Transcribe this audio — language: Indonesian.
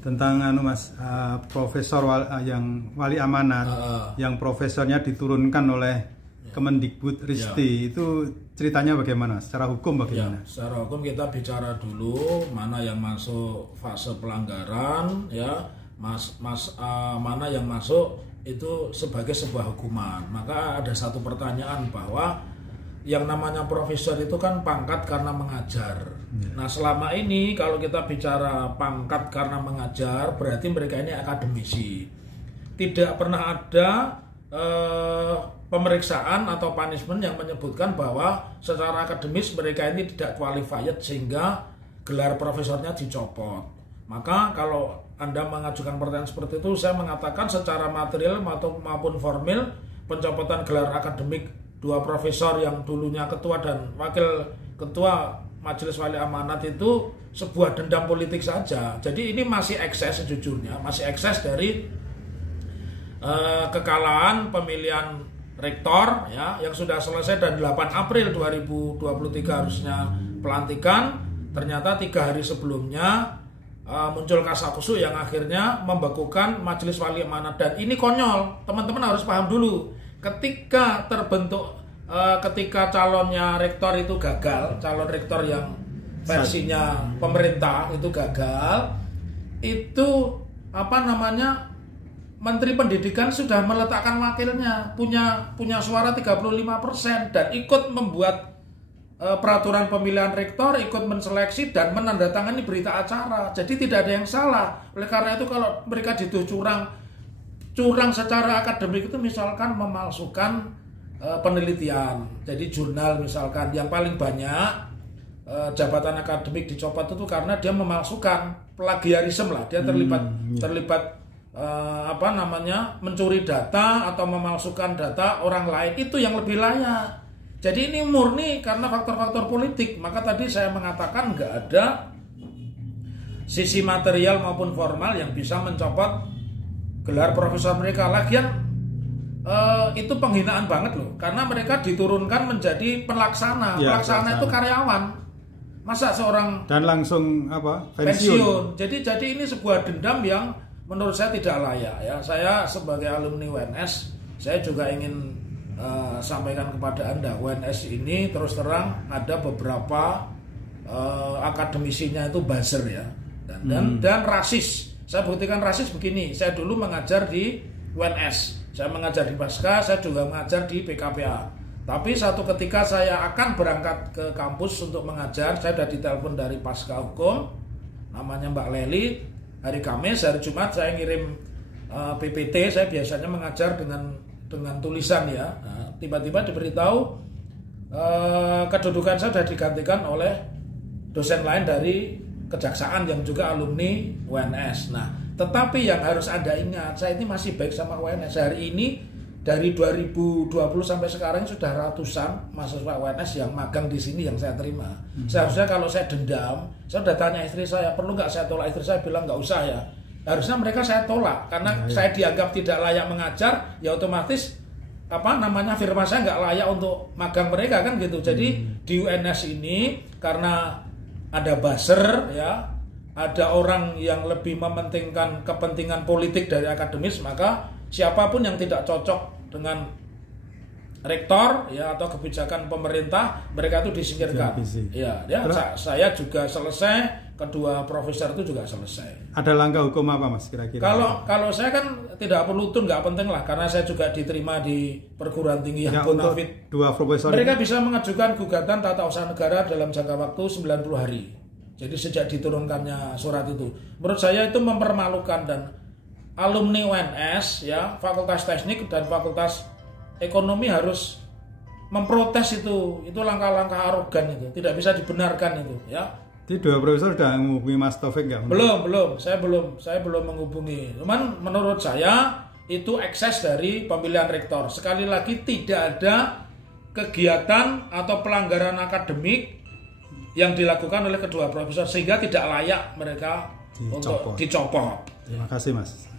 tentang Mas, profesor yang wali amanat, yang profesornya diturunkan oleh Kemendikbud Risty, itu ceritanya bagaimana? Secara hukum bagaimana? Ya, secara hukum kita bicara dulu mana yang masuk fase pelanggaran, ya, mana yang masuk itu sebagai sebuah hukuman. Maka ada satu pertanyaan bahwa yang namanya profesor itu kan pangkat karena mengajar. Nah, selama ini kalau kita bicara pangkat karena mengajar, berarti mereka ini akademisi. Tidak pernah ada pemeriksaan atau punishment yang menyebutkan bahwa secara akademis mereka ini tidak qualified sehingga gelar profesornya dicopot. Maka kalau Anda mengajukan pertanyaan seperti itu, saya mengatakan secara material maupun formil pencopotan gelar akademik dua profesor yang dulunya ketua dan wakil ketua Majelis Wali Amanat itu sebuah dendam politik saja. Jadi ini masih ekses sejujurnya, masih ekses dari kekalahan pemilihan rektor, ya, yang sudah selesai dan 8 April 2023 harusnya pelantikan. Ternyata 3 hari sebelumnya muncul kasakusuk yang akhirnya membekukan Majelis Wali Amanat. Dan ini konyol, teman-teman harus paham dulu. Ketika ketika calonnya rektor itu gagal, calon rektor yang versinya pemerintah itu gagal, itu Menteri Pendidikan sudah meletakkan wakilnya, punya suara 35% dan ikut membuat peraturan pemilihan rektor, ikut menseleksi dan menandatangani berita acara. Jadi tidak ada yang salah. Oleh karena itu kalau mereka dituduh curang secara akademik itu misalkan memalsukan penelitian. Jadi jurnal misalkan yang paling banyak jabatan akademik dicopot itu karena dia memalsukan, plagiarisme lah. Dia terlibat mencuri data atau memalsukan data orang lain, itu yang lebih layak. Jadi ini murni karena faktor-faktor politik. Maka tadi saya mengatakan nggak ada sisi material maupun formal yang bisa mencopot gelar profesor mereka. Lagian itu penghinaan banget loh, karena mereka diturunkan menjadi pelaksana. Pelaksana itu karyawan. Masa seorang dan langsung pensiun. Jadi ini sebuah dendam yang menurut saya tidak layak, ya. Saya sebagai alumni UNS, saya juga ingin sampaikan kepada Anda, UNS ini terus terang ada beberapa akademisinya itu buzzer, ya, dan rasis. Saya buktikan rasis begini. Saya dulu mengajar di UNS, saya mengajar di Pasca, saya juga mengajar di PKPA. Tapi satu ketika saya akan berangkat ke kampus untuk mengajar, saya sudah ditelepon dari Pasca Hukum, namanya Mbak Leli. Hari Kamis, hari Jumat saya ngirim PPT. Saya biasanya mengajar dengan tulisan, ya. Nah, tiba-tiba diberitahu kedudukan saya sudah digantikan oleh dosen lain dari kejaksaan yang juga alumni UNS. Nah, tetapi yang harus Anda ingat, saya ini masih baik sama UNS. Hari ini dari 2020 sampai sekarang sudah ratusan mahasiswa UNS yang magang di sini yang saya terima. Seharusnya kalau saya dendam, saya sudah tanya istri saya, perlu nggak saya tolak? Istri saya bilang nggak usah, ya. Harusnya mereka saya tolak karena saya dianggap tidak layak mengajar, ya otomatis firma saya nggak layak untuk magang mereka, kan gitu. Jadi di UNS ini karena ada buzzer, ya, ada orang yang lebih mementingkan kepentingan politik dari akademis, maka siapapun yang tidak cocok dengan rektor, ya, atau kebijakan pemerintah, mereka itu disingkirkan. Ya, saya juga selesai, kedua profesor itu juga selesai. Ada langkah hukum apa, Mas, kira-kira? Kalau saya kan tidak perlu tun, nggak penting lah, karena saya juga diterima di perguruan tinggi yang bonafit. Dua profesor mereka bisa mengajukan gugatan tata usaha negara dalam jangka waktu 90 hari. Jadi sejak diturunkannya surat itu, menurut saya itu mempermalukan. Dan alumni UNS, ya, Fakultas Teknik dan Fakultas Ekonomi harus memprotes itu langkah-langkah arogan itu, tidak bisa dibenarkan itu, ya. Jadi dua profesor sudah menghubungi Mas Taufik nggak? Belum, saya belum menghubungi. Cuman menurut saya itu ekses dari pemilihan rektor. Sekali lagi tidak ada kegiatan atau pelanggaran akademik yang dilakukan oleh kedua profesor sehingga tidak layak mereka untuk dicopot. Terima kasih, Mas.